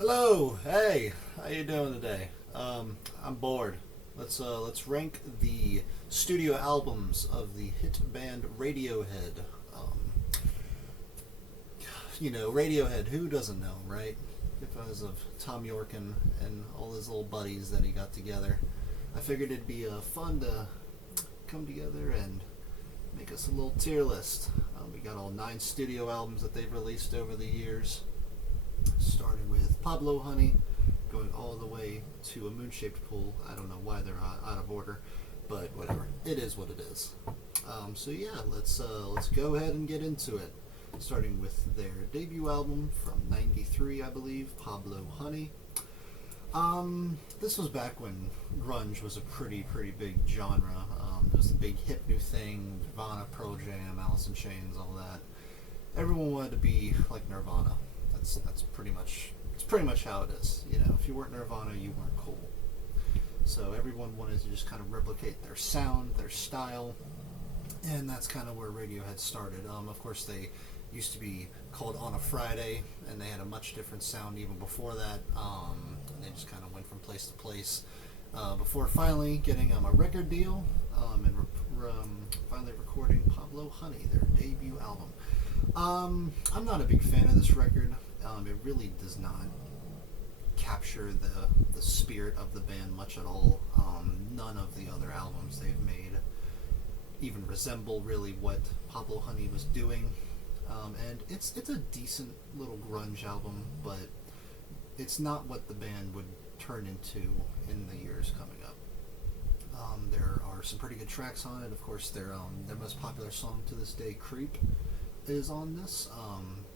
Hello, hey, how you doing today? I'm bored. Let's rank the studio albums of the hit band Radiohead. Radiohead. Who doesn't know, 'em, right? Because of Tom York and all his little buddies that he got together. I figured it'd be fun to come together and make us a little tier list. We got all 9 studio albums that they've released over the years, starting with Pablo Honey, going all the way to A Moon-Shaped Pool. I don't know why they're out of order, but whatever. It is what it is. So yeah, let's go ahead and get into it. Starting with their debut album from '93, I believe, Pablo Honey. This was back when grunge was a pretty big genre. It was the big hip new thing: Nirvana, Pearl Jam, Alice in Chains, all that. Everyone wanted to be like Nirvana. That's pretty much how it is. You know, if you weren't Nirvana, you weren't cool. So everyone wanted to just kind of replicate their sound, their style, and that's kind of where Radiohead started. Of course, they used to be called On a Friday, and they had a much different sound even before that. And they just kind of went from place to place before finally getting a record deal and finally recording Pablo Honey, their debut album. I'm not a big fan of this record. It really does not capture the spirit of the band much at all. None of the other albums they've made even resemble really what Pablo Honey was doing. And it's a decent little grunge album, but it's not what the band would turn into in the years coming up. There are some pretty good tracks on it. Of course, their most popular song to this day, "Creep," is on this.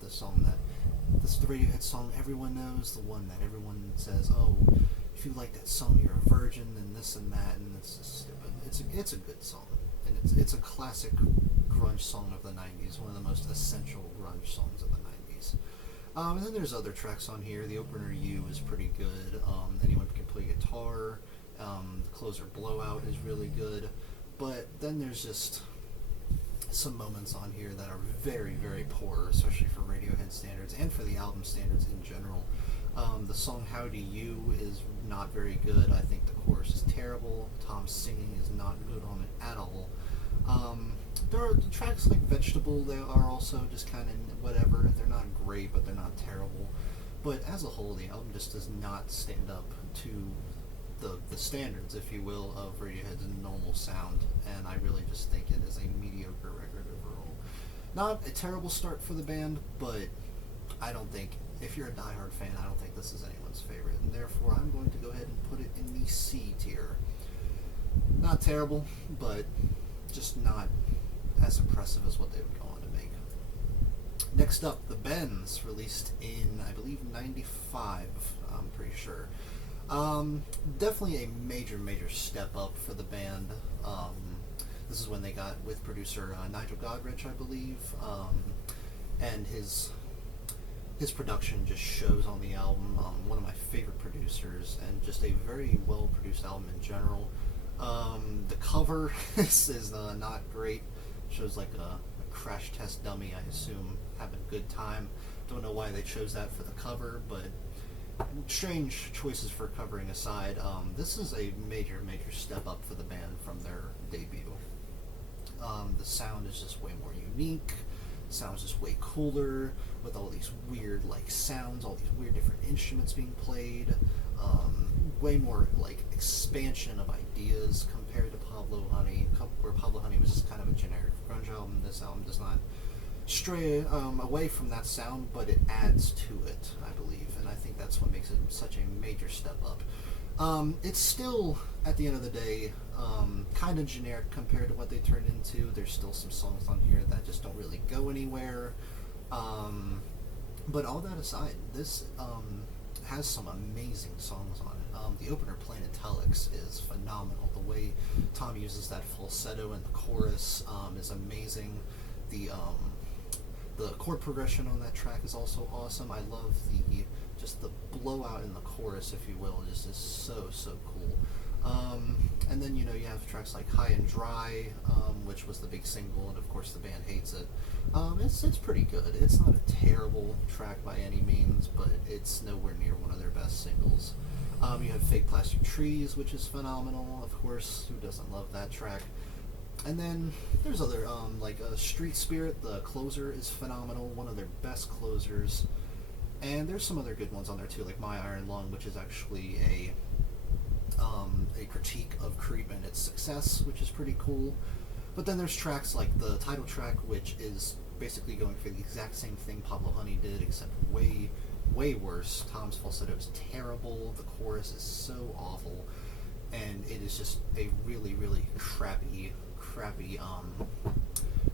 The song that this is the Radiohead song everyone knows, the one that everyone says, "Oh, if you like that song, you're a virgin," and this and that, and it's just stupid. It's a good song, and it's a classic grunge song of the '90s, one of the most essential grunge songs of the '90s. And then there's other tracks on here. The opener "You" is pretty good. Anyone can play guitar. The closer "Blowout" is really good, but then there's just some moments on here that are very poor, especially for Radiohead standards and for the album standards in general. The song "How Do You" is not very good. I think the chorus is terrible. Tom's singing is not good on it at all. There are tracks like "Vegetable." They are also just kind of whatever. They're not great, but they're not terrible. But as a whole, the album just does not stand up to the standards, if you will, of Radiohead's normal sound, and I really just think it is a mediocre record overall. Not a terrible start for the band, but I don't think, if you're a diehard fan, I don't think this is anyone's favorite, and therefore I'm going to go ahead and put it in the C tier. Not terrible, but just not as impressive as what they would go on to make. Next up, The Bends, released in, I believe, '95, I'm pretty sure. Definitely a major step up for the band. This is when they got with producer Nigel Godrich, I believe, and his production just shows on the album. One of my favorite producers, and just a very well produced album in general. The cover is not great. Shows like a crash test dummy, I assume, having a good time. Don't know why they chose that for the cover, but strange choices for covering aside, this is a major step up for the band from their debut. The sound is just way more unique. The sound is just way cooler, with all these weird like sounds, all these weird different instruments being played. Way more like expansion of ideas compared to Pablo Honey, where Pablo Honey was just kind of a generic grunge album. This album does not stray away from that sound, but it adds to it, I believe, and I think that's what makes it such a major step up. It's still, at the end of the day, kind of generic compared to what they turned into. There's still some songs on here that just don't really go anywhere. But all that aside, this has some amazing songs on it. The opener, Planetalics, is phenomenal. The way Tom uses that falsetto in the chorus is amazing. The chord progression on that track is also awesome. I love the blowout in the chorus, if you will, just is so cool. And then you have tracks like High and Dry, which was the big single, and of course the band hates it. It's pretty good. It's not a terrible track by any means, but it's nowhere near one of their best singles. You have Fake Plastic Trees, which is phenomenal, of course. Who doesn't love that track? And then there's other, like Street Spirit, the closer is phenomenal, one of their best closers. And there's some other good ones on there too, like My Iron Lung, which is actually a critique of Creep and its success, which is pretty cool. But then there's tracks like the title track, which is basically going for the exact same thing Pablo Honey did, except way, way worse. Tom's falsetto is terrible, the chorus is so awful, and it is just a really, really crappy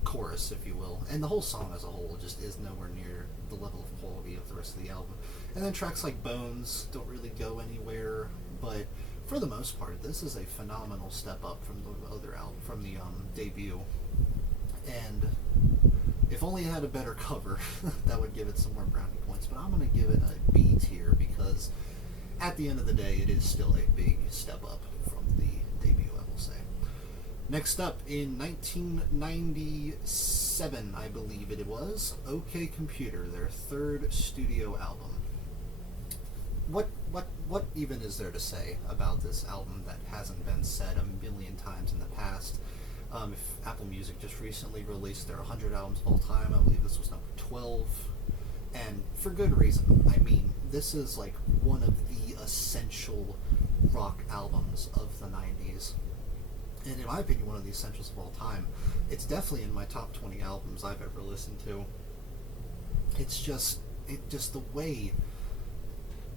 chorus, if you will. And the whole song as a whole just is nowhere near the level of quality of the rest of the album. And then tracks like Bones don't really go anywhere, but for the most part, this is a phenomenal step up from the other album, from the debut. And if only it had a better cover, that would give it some more brownie points. But I'm going to give it a B tier because at the end of the day, it is still a big step up from the debut, I will say. Next up, in 1997, I believe it was, OK Computer, their third studio album. What even is there to say about this album that hasn't been said a million times in the past? If Apple Music just recently released their 100 albums of all time, I believe this was number 12, and for good reason. I mean, this is like one of the essential rock albums of the 90s. And in my opinion, one of the essentials of all time. It's definitely in my top 20 albums I've ever listened to. It's just the way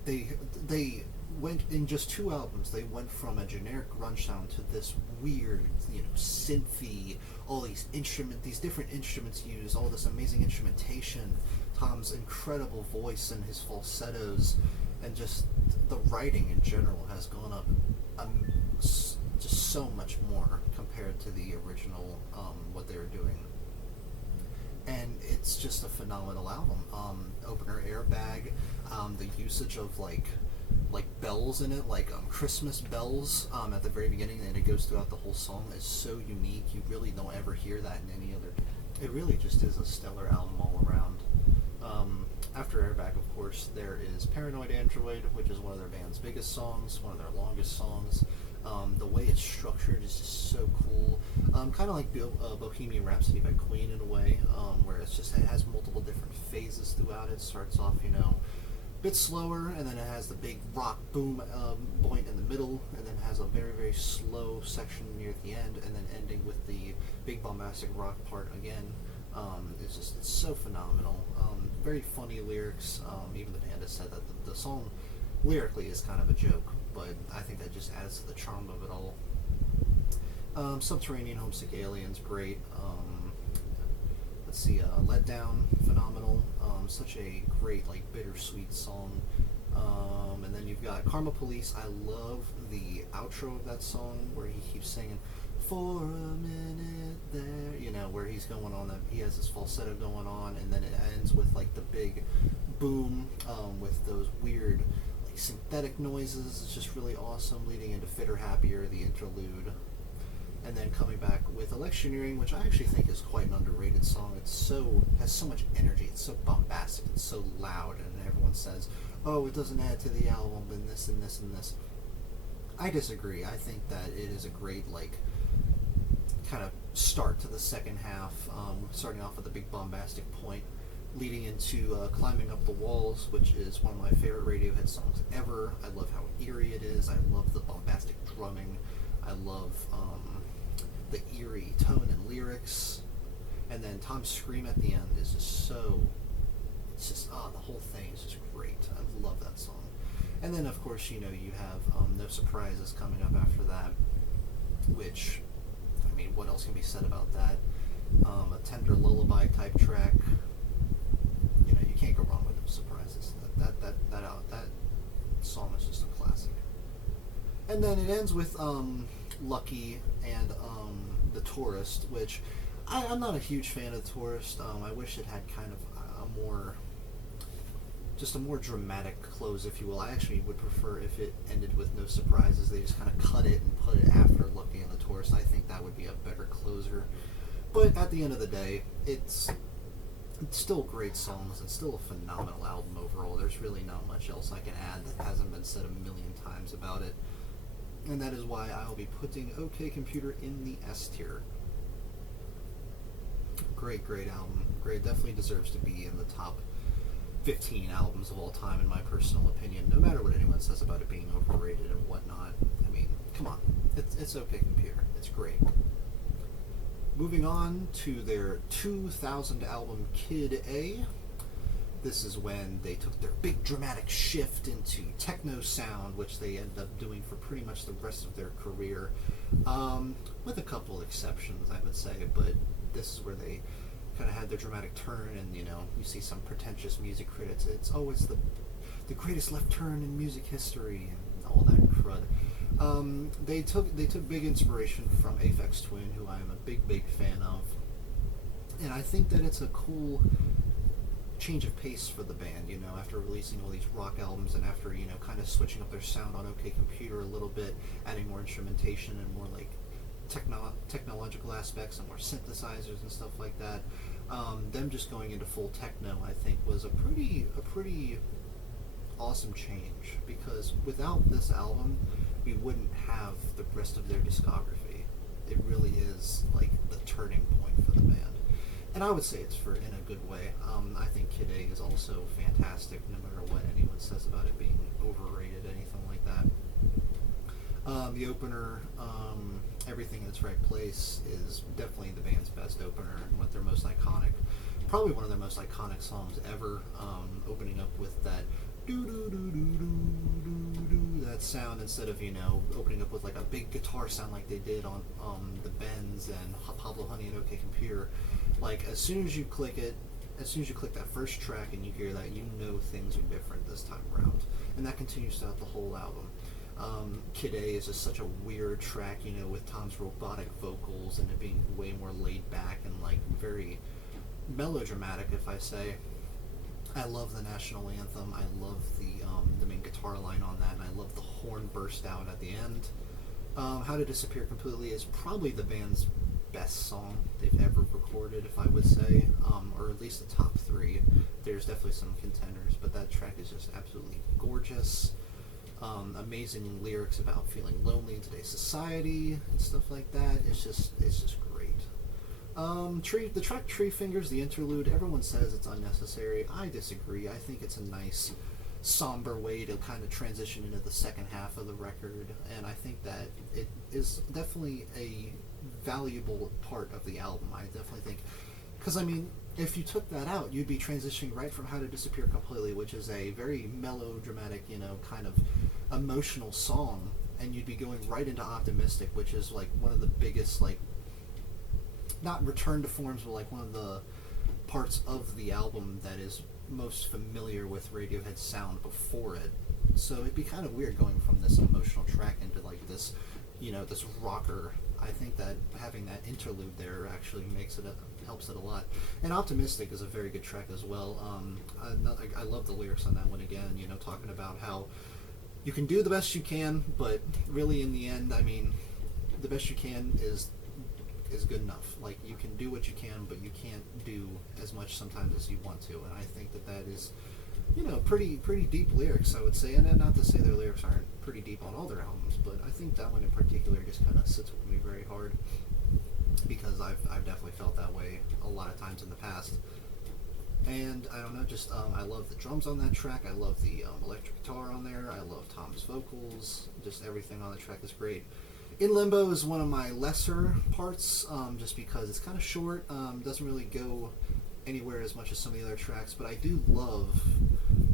they went in just two albums. They went from a generic grunge sound to this weird, synthy, all these different instruments used, all this amazing instrumentation, Tom's incredible voice and his falsettos, and just the writing in general has gone up just so much more compared to the original, what they were doing. And it's just a phenomenal album. Opener Airbag, the usage of like bells in it, like Christmas bells at the very beginning, and it goes throughout the whole song, is so unique. You really don't ever hear that in any other. It really just is a stellar album all around. After Airbag, of course, there is Paranoid Android, which is one of their band's biggest songs, one of their longest songs. The way it's structured is just so cool. Kind of like Bohemian Rhapsody by Queen in a way, where it has multiple different phases throughout it. Starts off, a bit slower, and then it has the big rock boom point in the middle, and then has a very, very slow section near the end, and then ending with the big bombastic rock part again. It's so phenomenal. Very funny lyrics. Even the band has said that the song lyrically is kind of a joke, but I think that just adds to the charm of it all. Subterranean Homesick Aliens, great. Let's see, Let Down, phenomenal. Such a great, bittersweet song. And then you've got Karma Police. I love the outro of that song where he keeps singing, "For a minute there," where he's going on, he has his falsetto going on, and then it ends with the big boom with those weird synthetic noises. It's just really awesome, leading into Fitter Happier, the interlude, and then coming back with Electioneering, which I actually think is quite an underrated song. Has so much energy, it's so bombastic, it's so loud, and everyone says, oh, it doesn't add to the album, and this and this and this. I disagree. I think that it is a great kind of start to the second half, starting off with a big bombastic point, leading into Climbing Up the Walls, which is one of my favorite Radiohead songs ever. I love how eerie it is. I love the bombastic drumming. I love the eerie tone and lyrics. And then Tom's scream at the end is just the whole thing is just great. I love that song. And then, of course, you have No Surprises coming up after that, which, what else can be said about that? A tender lullaby type track. You can't go wrong with No Surprises. That song is just a classic. And then it ends with Lucky and The Tourist, which I'm not a huge fan of The Tourist. I wish it had kind of a more dramatic close, if you will. I actually would prefer if it ended with No Surprises. They just kind of cut it and put it after Lucky and The Tourist. I think that would be a better closer. But at the end of the day, it's It's still great songs. It's still a phenomenal album overall. There's really not much else I can add that hasn't been said a million times about it. And that is why I'll be putting OK Computer in the S tier. Great, great album. Great, definitely deserves to be in the top 15 albums of all time, in my personal opinion, no matter what anyone says about it being overrated and whatnot. I mean, come on. It's OK Computer. It's great. Moving on to their 2000 album, Kid A. This is when they took their big dramatic shift into techno sound, which they ended up doing for pretty much the rest of their career, with a couple exceptions, I would say, but this is where they kind of had their dramatic turn, and you see some pretentious music critics. It's always the greatest left turn in music history and all that crud. They took big inspiration from Aphex Twin, who I am a big fan of, and I think that it's a cool change of pace for the band. After releasing all these rock albums and after kind of switching up their sound on OK Computer a little bit, adding more instrumentation and more like technological aspects and more synthesizers and stuff like that. Them just going into full techno, I think, was a pretty awesome change, because without this album, we wouldn't have the rest of their discography. It really is like the turning point for the band, and I would say it's in a good way. I think Kid A is also fantastic, no matter what anyone says about it being overrated, anything like that. The opener, Everything in Its Right Place, is definitely the band's best opener and probably one of their most iconic songs ever. Opening up with that doo doo doo doo doo doo, that sound, instead of opening up with like a big guitar sound like they did on the Bends and Pablo Honey and OK Computer. Like as soon as you click that first track and you hear that, things are different this time around, and that continues throughout the whole album. Kid A is just such a weird track, with Tom's robotic vocals and it being way more laid back and like very melodramatic, if I say. I love the national anthem. I love the main guitar line on that, and I love the horn burst out at the end. How to Disappear Completely is probably the band's best song they've ever recorded, if I would say, or at least the top three. There's definitely some contenders, but that track is just absolutely gorgeous. Amazing lyrics about feeling lonely in today's society and stuff like that. It's just great. The track Tree Fingers, the interlude, everyone says it's unnecessary. I disagree. I think it's a nice, somber way to kind of transition into the second half of the record, and I think that it is definitely a valuable part of the album. I definitely think, because I mean, if you took that out, you'd be transitioning right from How to Disappear Completely, which is a very melodramatic, kind of emotional song, and you'd be going right into Optimistic, which is like one of the biggest, like, not return to forms, but like one of the parts of the album that is most familiar with Radiohead's sound before it. So it'd be kind of weird going from this emotional track into like this, this rocker. I think that having that interlude there actually helps it a lot. And Optimistic is a very good track as well. I love the lyrics on that one again, talking about how you can do the best you can, but really in the end, I mean, the best you can is good enough. Like, you can do what you can, but you can't do as much sometimes as you want to. And I think that is, pretty deep lyrics, I would say. And not to say their lyrics aren't pretty deep on all their albums, but I think that one in particular just kind of sits with me very hard, because I've definitely felt that way a lot of times in the past. And I don't know, just I love the drums on that track. I love the electric guitar on there. I love Tom's vocals. Just everything on the track is great. In Limbo is one of my lesser parts, just because it's kind of short. Doesn't really go anywhere as much as some of the other tracks, but I do love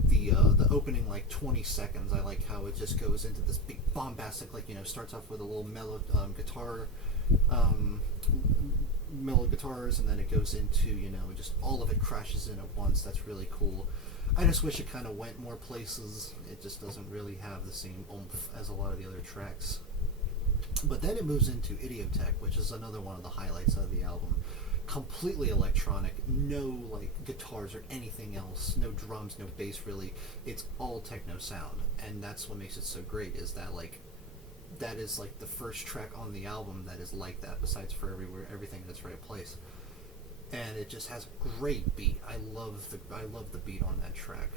the opening like 20 seconds. I like how it just goes into this big bombastic, like, starts off with a little mellow mellow guitars, and then it goes into, just all of it crashes in at once. That's really cool. I just wish it kind of went more places. It just doesn't really have the same oomph as a lot of the other tracks. But then it moves into Idiotech, which is another one of the highlights of the album. Completely electronic, no like guitars or anything else, no drums, no bass really. It's all techno sound, and that's what makes it so great, is that that is like the first track on the album that is like that, besides For Everything in Its Right Place. and it just has a great beat. I love the beat on that track,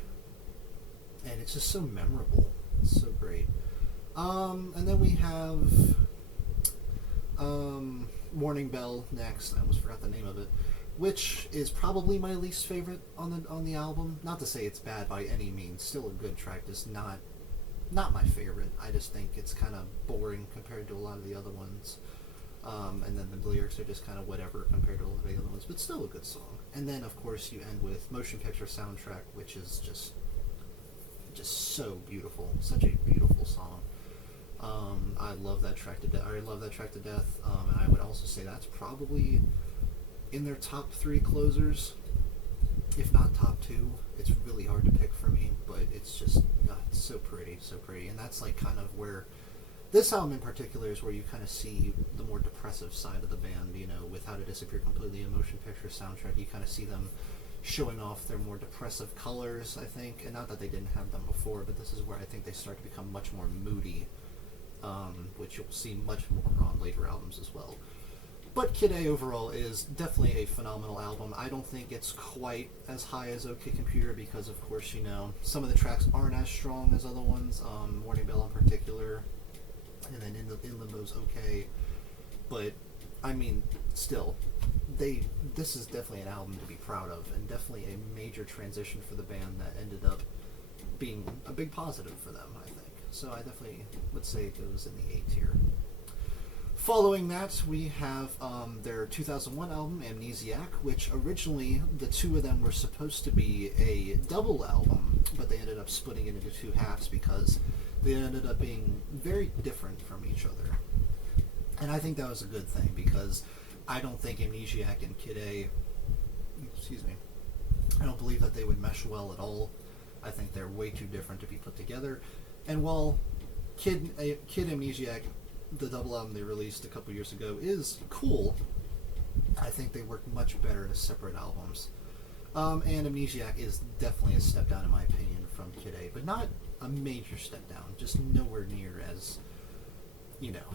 and it's just so memorable. It's so great. And then we have Morning Bell next. I almost forgot the name of it, which is probably my least favorite on the album. Not to say it's bad by any means. Still a good track, just not my favorite. I just think it's kind of boring compared to a lot of the other ones. And then the lyrics are just kind of whatever compared to a lot of the other ones, but still a good song. And then of course you end with Motion Picture Soundtrack, which is just so beautiful, such a beautiful song. I love that track to death. I love that track to death, and I would also say that's probably in their top 3 closers, if not top 2. It's really hard to pick for me, but it's just it's so pretty, so pretty. And that's like kind of where this album in particular is where you kind of see the more depressive side of the band. You know, with How to Disappear Completely, a Motion Picture Soundtrack, you kind of see them showing off their more depressive colors, I think. And not that they didn't have them before, but this is where I think they start to become much more moody, which you'll see much more on later albums as well. But Kid A overall is definitely a phenomenal album. I don't think it's quite as high as OK Computer because, of course, you know, some of the tracks aren't as strong as other ones, Morning Bell in particular, and then In Limbo's okay. But, I mean, still, this is definitely an album to be proud of, and definitely a major transition for the band that ended up being a big positive for them, I think. So I definitely would say it goes in the A tier. Following that, we have their 2001 album, Amnesiac, which originally the two of them were supposed to be a double album, but they ended up splitting it into 2 halves because they ended up being very different from each other. And I think that was a good thing because I don't think Amnesiac and Kid A, I don't believe that they would mesh well at all. I think they're way too different to be put together. And while Kid Amnesiac, the double album they released a couple years ago, is cool, I think they work much better as separate albums. And Amnesiac is definitely a step down in my opinion from Kid A, but not a major step down, just nowhere near as,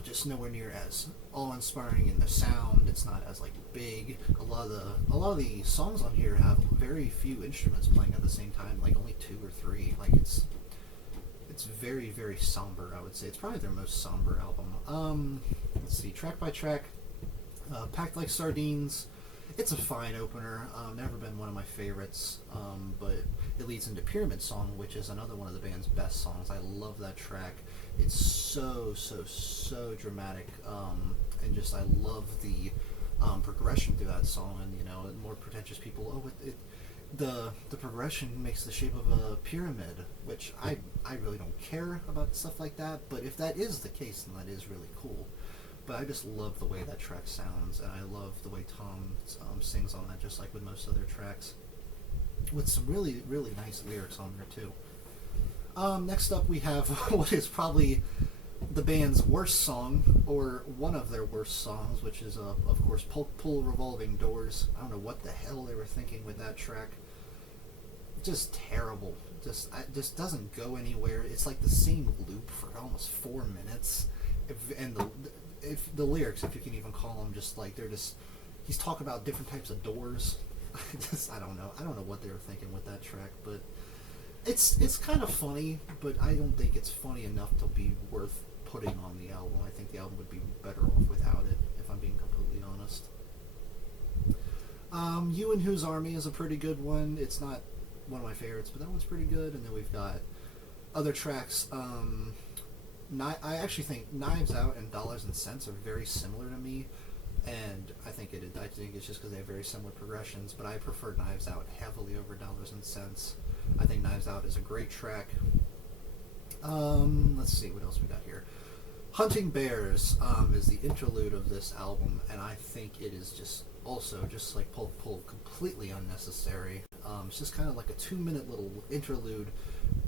just nowhere near as awe-inspiring in the sound. It's not as like big. A lot of the songs on here have very few instruments playing at the same time, like only 2 or 3. Like it's very, very somber, I would say. It's probably their most somber album. Let's see, track by track, Packed Like Sardines. It's a fine opener. Never been one of my favorites, but it leads into Pyramid Song, which is another one of the band's best songs. I love that track. It's so dramatic, and just I love the progression through that song. And more pretentious people, the progression makes the shape of a pyramid, which I really don't care about stuff like that, but if that is the case, then that is really cool. But I just love the way that track sounds, and I love the way Tom sings on that, just like with most other tracks, with some really, really nice lyrics on there too. Next up we have what is probably the band's worst song, or one of their worst songs, which is, of course, Pull Revolving Doors. I don't know what the hell they were thinking with that track. Just terrible. Just doesn't go anywhere. It's like the same loop for almost 4 minutes. If the lyrics, if you can even call them, he's talking about different types of doors. I don't know what they were thinking with that track, but it's kind of funny, but I don't think it's funny enough to be worth putting on the album. I think the album would be better off without it, if I'm being completely honest. You and Whose Army is a pretty good one. It's not one of my favorites, but that one's pretty good. And then we've got other tracks. I actually think Knives Out and Dollars and Cents are very similar to me, and I think it's just because they have very similar progressions, but I prefer Knives Out heavily over Dollars and Cents. I think Knives Out is a great track. Let's see what else we got here. Hunting Bears is the interlude of this album, and I think it is just like Pull, completely unnecessary. It's just kind of like a 2-minute little interlude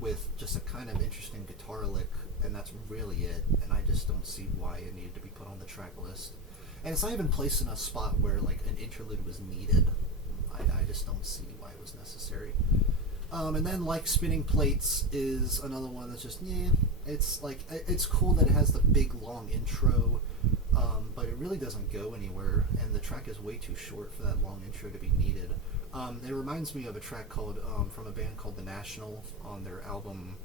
with just a kind of interesting guitar lick, and that's really it. And I just don't see why it needed to be put on the track list. And it's not even placed in a spot where like an interlude was needed. I just don't see why it was necessary. And then Like Spinning Plates is another one that's just, it's cool that it has the big long intro, but it really doesn't go anywhere, and the track is way too short for that long intro to be needed. It reminds me of a track called from a band called The National on their album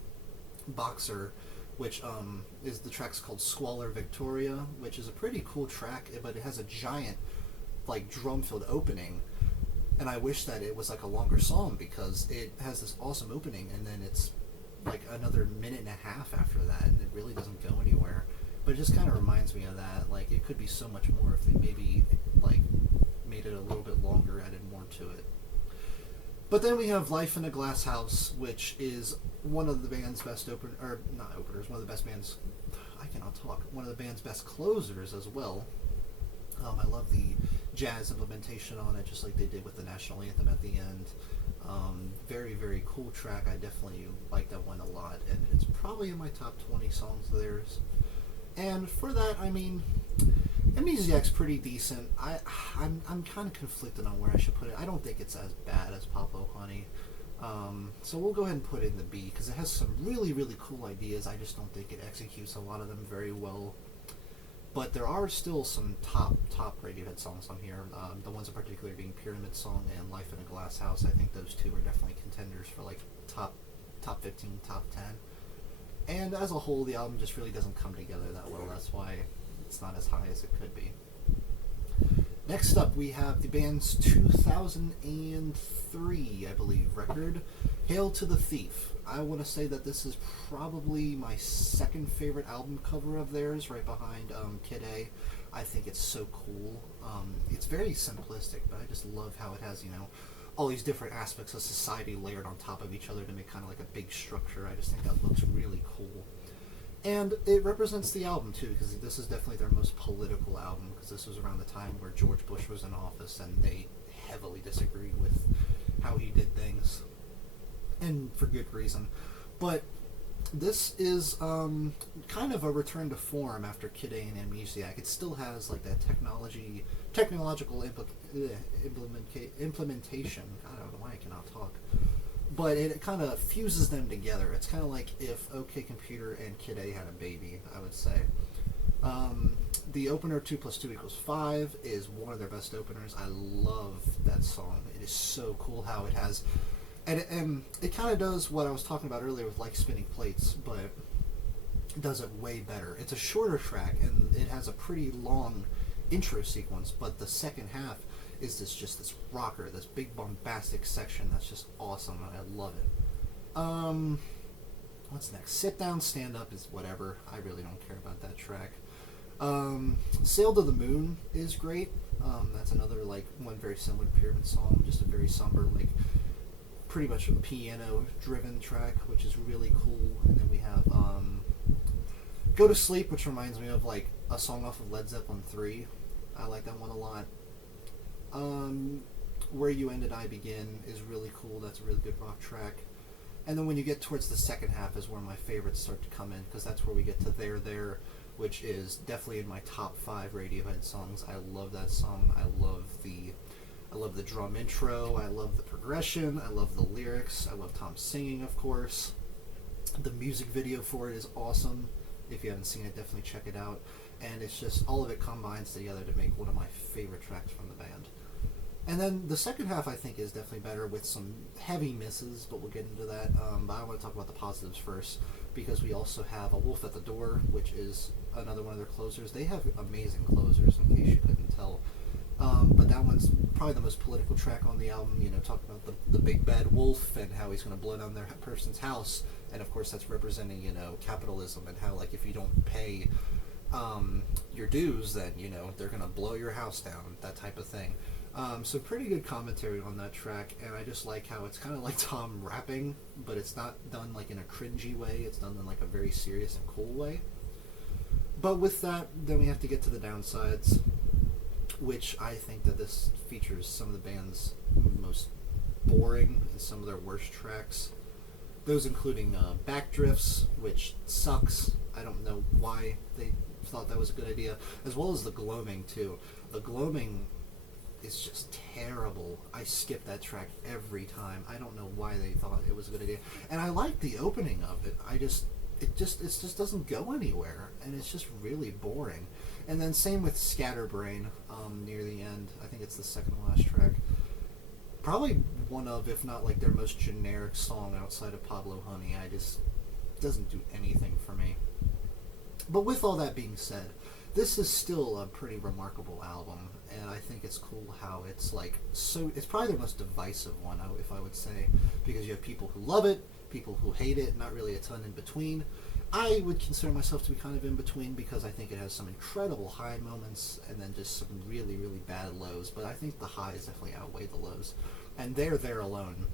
Boxer, which is the track's called Squalor Victoria, which is a pretty cool track, but it has a giant like drum-filled opening, and I wish that it was like a longer song because it has this awesome opening, and then it's like another minute and a half after that, and it really doesn't go anywhere. But it just kind of reminds me of that. Like, it could be so much more if they maybe like made it a little bit longer, added more to it. But then we have Life in a Glass House, which is one of the band's best one of the best bands. I cannot talk. One of the band's best closers as well. I love the jazz implementation on it, just like they did with the national anthem at the end. Very, very cool track. I definitely like that one a lot, and it's probably in my top 20 songs of theirs. And for that, I mean, Amnesiac's pretty decent. I'm kind of conflicted on where I should put it. I don't think it's as bad as Pablo Honey. So we'll go ahead and put it in the B, because it has some really, really cool ideas. I just don't think it executes a lot of them very well. But there are still some top Radiohead songs on here. The ones in particular being Pyramid Song and Life in a Glass House. I think those two are definitely contenders for like top 15, top 10. And as a whole, the album just really doesn't come together that well. That's why it's not as high as it could be. Next up, we have the band's 2003, I believe, record, Hail to the Thief. I want to say that this is probably my second favorite album cover of theirs, right behind Kid A. I think it's so cool. It's very simplistic, but I just love how it has, all these different aspects of society layered on top of each other to make kind of like a big structure. I just think that looks really cool. And it represents the album, too, because this is definitely their most political album, because this was around the time where George Bush was in office, and they heavily disagreed with how he did things, and for good reason. But this is kind of a return to form after Kid A and Amnesiac. It still has like that technological implementation. I don't know why I cannot talk. But it kind of fuses them together. It's kind of like if OK Computer and Kid A had a baby, I would say. The opener 2 + 2 = 5 is one of their best openers. I love that song. It is so cool how it has... And it kind of does what I was talking about earlier with like Spinning Plates, but it does it way better. It's a shorter track, and it has a pretty long intro sequence, but the second half is this rocker, this big bombastic section that's just awesome, and I love it. What's next? Sit Down, Stand Up is whatever. I really don't care about that track. Sail to the Moon is great. That's another like one very similar to Pyramid Song, just a very somber, like pretty much a piano-driven track, which is really cool. And then we have Go to Sleep, which reminds me of like a song off of Led Zeppelin 3. I like that one a lot. Where You End and I Begin is really cool. That's a really good rock track. And then when you get towards the second half is where my favorites start to come in, because that's where we get to There, which is definitely in my top 5 Radiohead songs. I love that song. I love the drum intro. I love the progression. I love the lyrics. I love Tom singing, of course. The music video for it is awesome. If you haven't seen it, definitely check it out. And it's just, all of it combines together to make one of my favorite tracks from the band. And then the second half, I think, is definitely better with some heavy misses, but we'll get into that. But I want to talk about the positives first, because we also have A Wolf at the Door, which is another one of their closers. They have amazing closers, in case you couldn't tell. But that one's probably the most political track on the album, talking about the big bad wolf and how he's going to blow down their person's house. And of course that's representing, capitalism, and how, like, if you don't pay your dues, then, they're going to blow your house down, that type of thing. So pretty good commentary on that track, and I just like how it's kind of like Tom rapping, but it's not done like in a cringy way, it's done in like a very serious and cool way. But with that, then we have to get to the downsides, which I think that this features some of the band's most boring and some of their worst tracks. Those including Backdrifts, which sucks. I don't know why they thought that was a good idea, as well as the Gloaming too. The Gloaming is just terrible. I skip that track every time. I don't know why they thought it was a good idea. And I like the opening of it. it just doesn't go anywhere, and it's just really boring. And then same with Scatterbrain, near the end. I think it's the second to last track. Probably one of, if not like their most generic song outside of Pablo Honey. I just doesn't do anything for me. But with all that being said, this is still a pretty remarkable album, and I think it's cool how it's like so. It's probably the most divisive one, if I would say, because you have people who love it, people who hate it, not really a ton in between. I would consider myself to be kind of in between because I think it has some incredible high moments and then just some really, really bad lows. But I think the highs definitely outweigh the lows, and there alone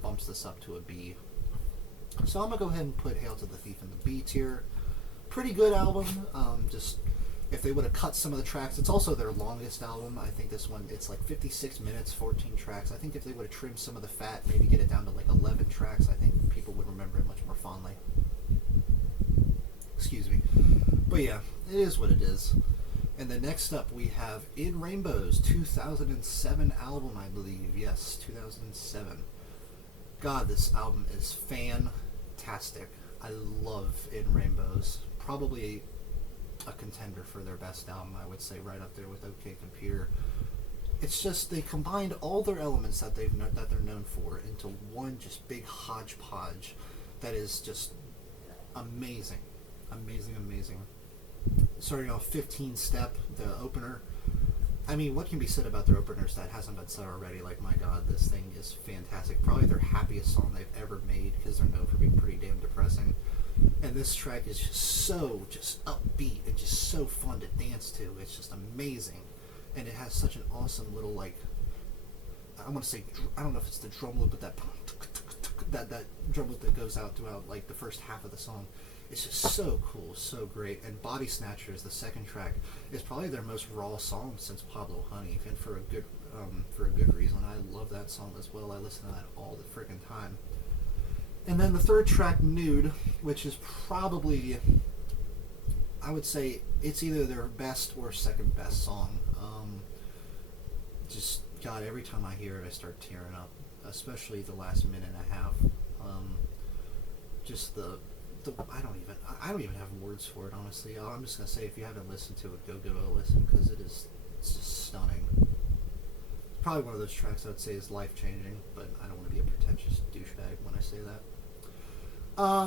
bumps this up to a B. So I'm gonna go ahead and put Hail to the Thief in the B tier. Pretty good album. Just if they would have cut some of the tracks, it's also their longest album. I think this one, it's like 56 minutes, 14 tracks. I think if they would have trimmed some of the fat, maybe get it down to like 11 tracks, I think people would remember it much more fondly. Excuse me. But yeah, it is what it is. And then next up we have In Rainbows, 2007 album, I believe. Yes, 2007. God, this album is fantastic. I love In Rainbows. Probably a contender for their best album, I would say, right up there with OK Computer. It's just they combined all their elements that they're known for into one just big hodgepodge that is just amazing, amazing. Starting off 15 Step, the opener. I mean, what can be said about their openers that hasn't been said already? Like, my God, this thing is fantastic. Probably their happiest song they've ever made because they're known for being pretty damn depressing. And this track is just so upbeat and just so fun to dance to. It's just amazing. And it has such an awesome little, like, I want to say, I don't know if it's the drum loop, but that drum loop that goes out throughout, like, the first half of the song. It's just so cool, so great. And Body Snatchers, the second track, is probably their most raw song since Pablo Honey, and for a good reason. I love that song as well. I listen to that all the freaking time. And then the third track, Nude, which is probably, I would say, it's either their best or second best song. Just, God, every time I hear it, I start tearing up, especially the last minute and a half. Just I don't even have words for it, honestly. I'm just gonna say, if you haven't listened to it, go give it a listen, because it's just stunning. It's probably one of those tracks I would say is life changing, but I don't want to be a pretentious douchebag when I say that.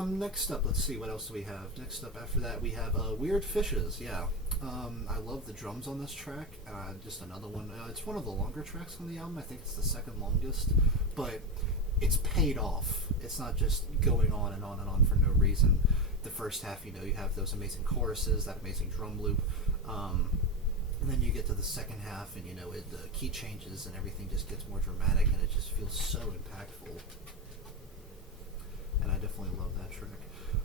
Next up, let's see, what else do we have? Next up after that, we have Weird Fishes. Yeah, I love the drums on this track. Just another one. It's one of the longer tracks on the album. I think it's the second longest, but it's paid off. It's not just going on and on and on for no reason. The first half, you have those amazing choruses, that amazing drum loop, and then you get to the second half, and the key changes and everything just gets more dramatic, and it just feels so impactful. And I definitely love that track.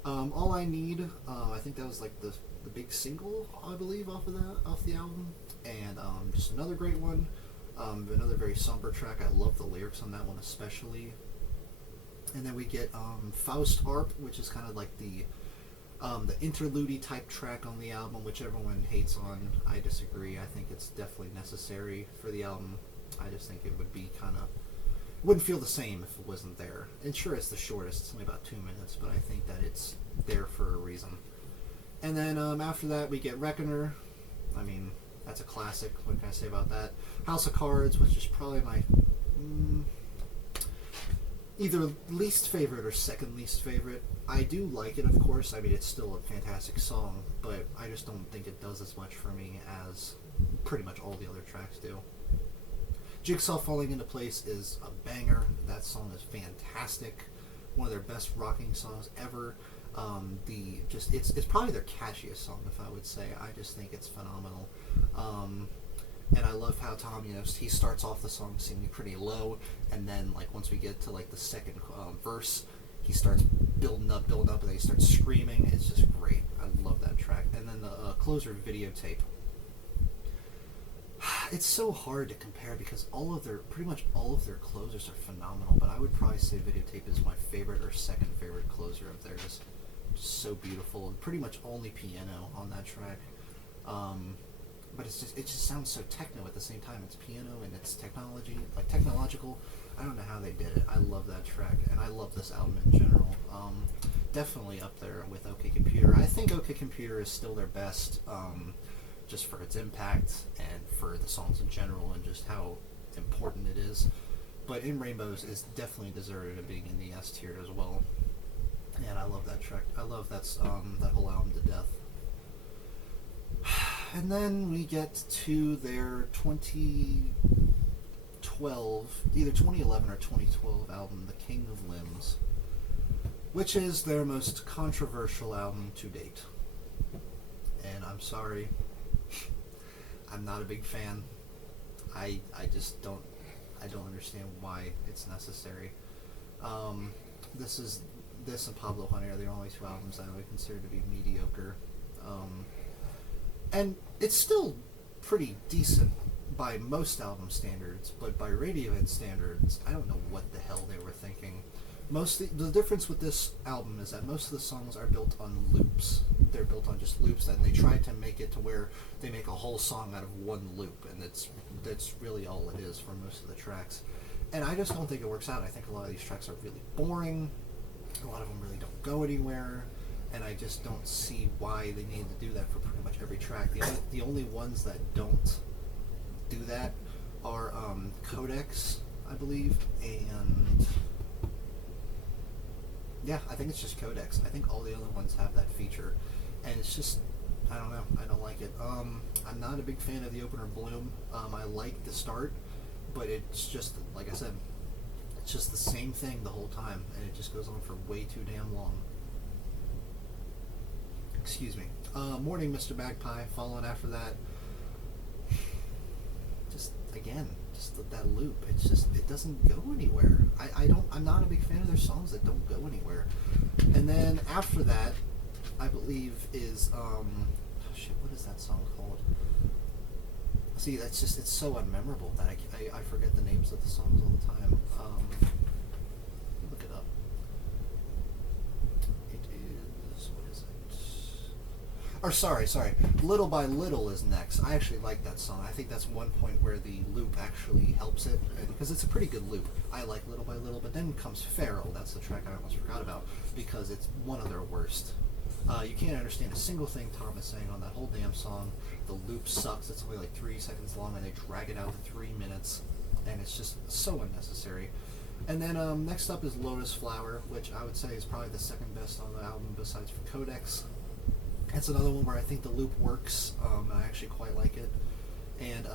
All I Need, I think that was like the big single, I believe, off the album, and just another great one. Another very somber track. I love the lyrics on that one especially. And then we get Faust Harp, which is kind of like the interlude type track on the album, which everyone hates on. I disagree. I think it's definitely necessary for the album. I just think it would be wouldn't feel the same if it wasn't there. And sure, it's the shortest. It's only about 2 minutes, but I think that it's there for a reason. And then after that, we get Reckoner. I mean, that's a classic. What can I say about that? House of Cards, which is probably my either least favorite or second least favorite. I do like it, of course. I mean, it's still a fantastic song, but I just don't think it does as much for me as pretty much all the other tracks do. Jigsaw Falling Into Place is a banger. That song is fantastic. One of their best rocking songs ever. It's probably their catchiest song, if I would say. I just think it's phenomenal. And I love how Tom, he starts off the song singing pretty low, and then once we get to the second verse, he starts building up, and then he starts screaming. It's just great. I love that track. And then the closer, Videotape. It's so hard to compare because pretty much all of their closers are phenomenal, but I would probably say Videotape is my favorite or second favorite closer of theirs. Just so beautiful, and pretty much only piano on that track. But it just sounds so techno at the same time. It's piano and it's technological. I don't know how they did it. I love that track, and I love this album in general. definitely up there with OK Computer. I think OK Computer is still their best, just for its impact and for the songs in general and just how important it is. But In Rainbows is definitely deserved of being in the S tier as well. And I love that track. I love that whole album to death. And then we get to their 2012, either 2011 or 2012 album, The King of Limbs, which is their most controversial album to date. And I'm sorry, I'm not a big fan. I just don't understand why it's necessary. This and Pablo Honey are the only two albums that I would consider to be mediocre. And it's still pretty decent by most album standards, but by Radiohead standards, I don't know what the hell they were thinking. The difference with this album is that most of the songs are built on loops. They're built on just loops, and they try to make it to where they make a whole song out of one loop, and that's really all it is for most of the tracks. And I just don't think it works out. I think a lot of these tracks are really boring. A lot of them really don't go anywhere, and I just don't see why they need to do that for pretty much every track. The only ones that don't do that are Codex, I believe, and yeah, I think it's just Codex. I think all the other ones have that feature, and it's just, I don't know, I don't like it. I'm not a big fan of the opener Bloom. I like the start, but it's just, like I said, it's just the same thing the whole time, and it just goes on for way too damn long. Excuse me. Morning, Mr. Magpie, following after that. Just, again, just that loop. It's just, it doesn't go anywhere. I'm not a big fan of their songs that don't go anywhere. And then after that, I believe is, what is that song called? See, that's just, it's so unmemorable that I forget the names of the songs all the time. Look it up. It is, what is it? Or sorry, Little by Little is next. I actually like that song. I think that's one point where the loop actually helps it, because it's a pretty good loop. I like Little by Little, but then comes Feral. That's the track I almost forgot about, because it's one of their worst. You can't understand a single thing Tom is saying on that whole damn song. The loop sucks. It's only like 3 seconds long, and they drag it out to 3 minutes, and it's just so unnecessary. And then next up is Lotus Flower, which I would say is probably the second best on the album besides for Codex. It's another one where I think the loop works. I actually quite like it, and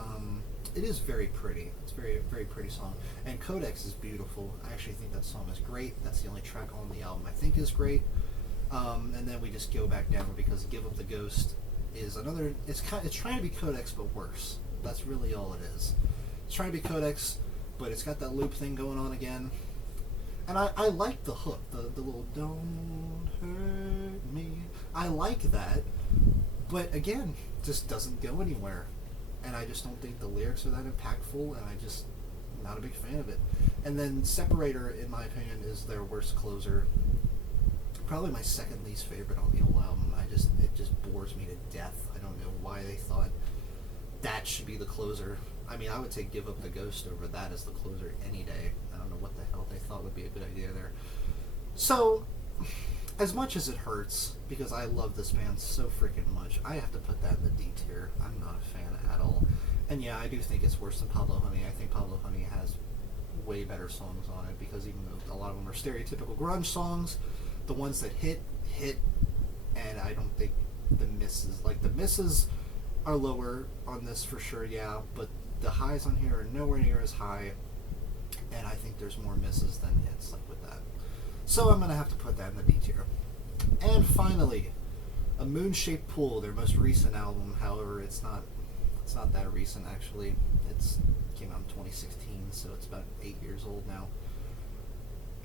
it is very pretty. It's a very, very pretty song. And Codex is beautiful. I actually think that song is great. That's the only track on the album I think is great. And then we just go back down because Give Up the Ghost is another. It's trying to be Codex but worse. That's really all it is. It's trying to be Codex, but it's got that loop thing going on again. And I like the hook, the little "Don't hurt me." I like that, but again, just doesn't go anywhere. And I just don't think the lyrics are that impactful, and I'm not a big fan of it. And then Separator, in my opinion, is their worst closer. Probably my second least favorite on the whole album. It just bores me to death. I don't know why they thought that should be the closer. I mean, I would take Give Up the Ghost over that as the closer any day. I don't know what the hell they thought would be a good idea there. So, as much as it hurts, because I love this band so freaking much, I have to put that in the D tier. I'm not a fan at all. And yeah, I do think it's worse than Pablo Honey. I think Pablo Honey has way better songs on it, because even though a lot of them are stereotypical grunge songs, the ones that hit, and I don't think the misses are lower on this for sure, yeah, but the highs on here are nowhere near as high, and I think there's more misses than hits, like with that. So I'm going to have to put that in the D tier. And finally, A Moon-Shaped Pool, their most recent album. However, it's not that recent, actually. It came out in 2016, so it's about 8 years old now.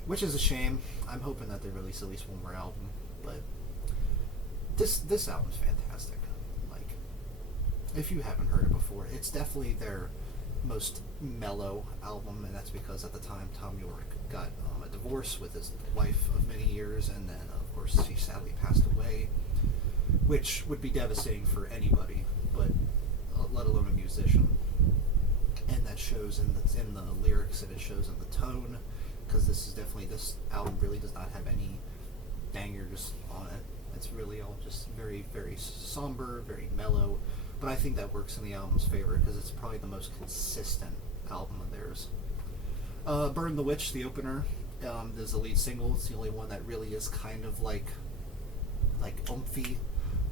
Which is a shame. I'm hoping that they release at least one more album, but this album's fantastic. Like, if you haven't heard it before, it's definitely their most mellow album, and that's because at the time Tom York got a divorce with his wife of many years, and then of course she sadly passed away, which would be devastating for anybody, but let alone a musician. And that shows in the lyrics, and it shows in the tone, because this album really does not have any bangers on it. It's really all just very, very somber, very mellow, but I think that works in the album's favor because it's probably the most consistent album of theirs. Burn the Witch, the opener, is the lead single. It's the only one that really is kind of like oomphy,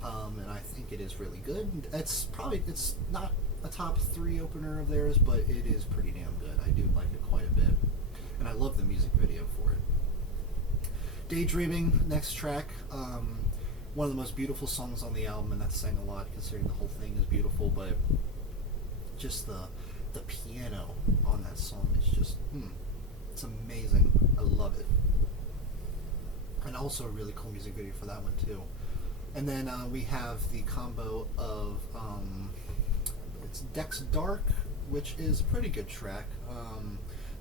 and I think it is really good. It's not a top 3 opener of theirs, but it is pretty damn good. I do like it quite a bit, and I love the music video for it. Daydreaming, next track, one of the most beautiful songs on the album, and that's saying a lot considering the whole thing is beautiful, but just the piano on that song is just, it's amazing. I love it. And also a really cool music video for that one too. And then we have the combo of it's Dex Dark, which is a pretty good track.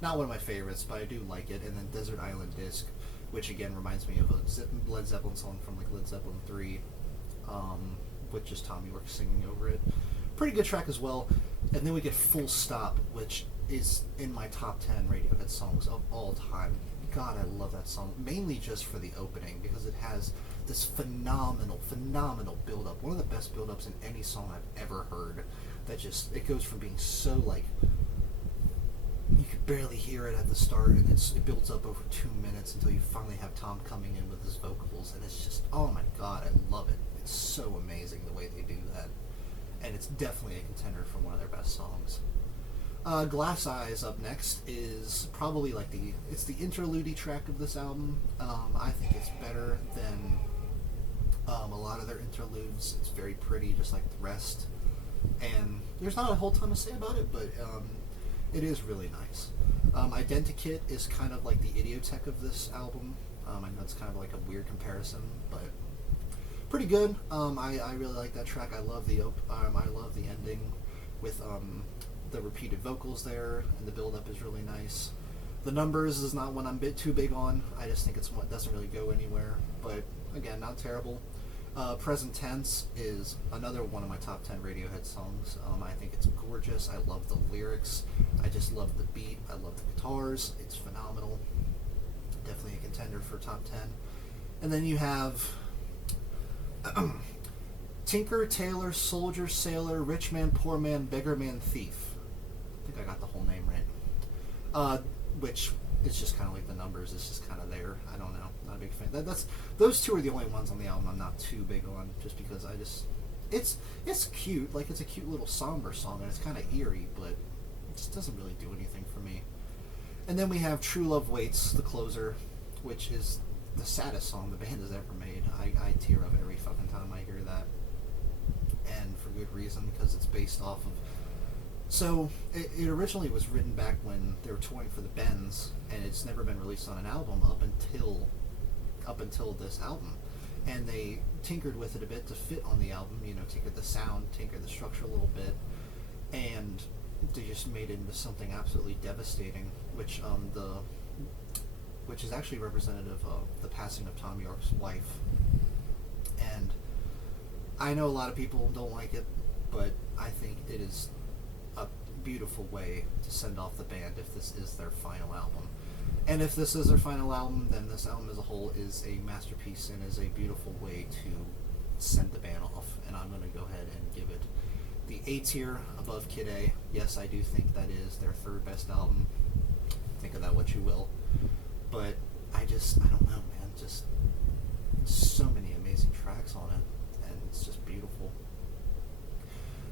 Not one of my favorites, but I do like it. And then Desert Island Disc, which again reminds me of a Led Zeppelin song from like Led Zeppelin 3, with just Tom York singing over it. Pretty good track as well. And then we get Full Stop, which is in my top 10 Radiohead songs of all time. God, I love that song, mainly just for the opening, because it has this phenomenal build-up. One of the best build-ups in any song I've ever heard. That just, it goes from being so like, you could barely hear it at the start, and it builds up over 2 minutes until you finally have Tom coming in with his vocals, and it's just, oh my god, I love it. It's so amazing the way they do that. And it's definitely a contender for one of their best songs. Glass Eyes up next is probably like the interlude track of this album. I think it's better than a lot of their interludes. It's very pretty, just like the rest. And there's not a whole ton to say about it, but it is really nice. Identikit is kind of like the Idiotech of this album. I know it's kind of like a weird comparison, but pretty good. I really like that track. I love the ending with the repeated vocals there, and the build-up is really nice. The Numbers is not one I'm too big on. I just think it's one that doesn't really go anywhere, but again, not terrible. Present Tense is another one of my top 10 Radiohead songs. I think it's gorgeous. I love the lyrics. I just love the beat. I love the guitars. It's phenomenal. Definitely a contender for top 10. And then you have Tinker, Tailor, Soldier, Sailor, Rich Man, Poor Man, Beggar Man, Thief. I think I got the whole name right. Which it's just kind of like the Numbers. It's just kind of there. I don't know. Not a big fan. Those two are the only ones on the album I'm not too big on, just because it's cute. Like, it's a cute little somber song, and it's kind of eerie, but it just doesn't really do anything for me. And then we have True Love Waits, the closer, which is the saddest song the band has ever made. I tear up every fucking time I hear that, and for good reason, because it's based off of. So it originally was written back when they were touring for the Bends, and it's never been released on an album up until this album, and they tinkered with it a bit to fit on the album. You know, tinkered the sound, tinkered the structure a little bit, and they just made it into something absolutely devastating, which is actually representative of the passing of Tom York's wife. And I know a lot of people don't like it, but I think it is a beautiful way to send off the band if this is their final album. And if this is their final album, then this album as a whole is a masterpiece and is a beautiful way to send the band off. And I'm going to go ahead and give it the A tier above Kid A. Yes, I do think that is their third best album. Think of that what you will. But I don't know, man. Just so many amazing tracks on it, and it's just beautiful.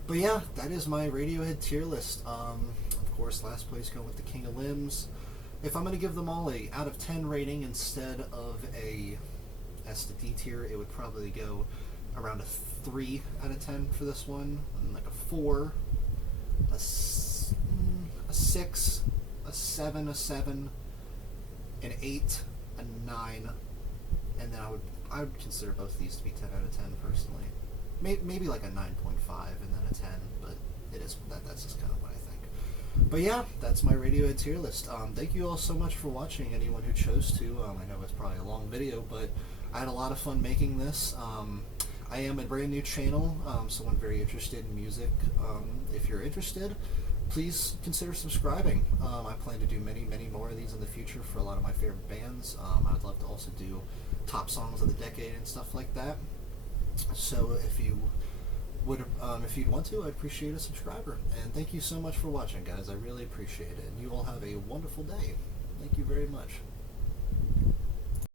But yeah, that is my Radiohead tier list. Of course, last place going with the King of Limbs. If I'm going to give them all a out of 10 rating instead of a S to D tier, it would probably go around a 3 out of 10 for this one, and like a 4, a 6, a 7, a 7, an 8, a 9, and then I would consider both these to be 10 out of 10 personally. Maybe like a 9.5 and then a 10, but that's just kind of what I think. But yeah, that's my Radiohead tier list. Thank you all so much for watching, anyone who chose to. I know it's probably a long video, but I had a lot of fun making this. I am a brand new channel, someone very interested in music. If you're interested, please consider subscribing. I plan to do many more of these in the future for a lot of my favorite bands. I'd love to also do top songs of the decade and stuff like that. So if you would, if you'd want to, I'd appreciate a subscriber. And thank you so much for watching, guys. I really appreciate it. And you all have a wonderful day. Thank you very much.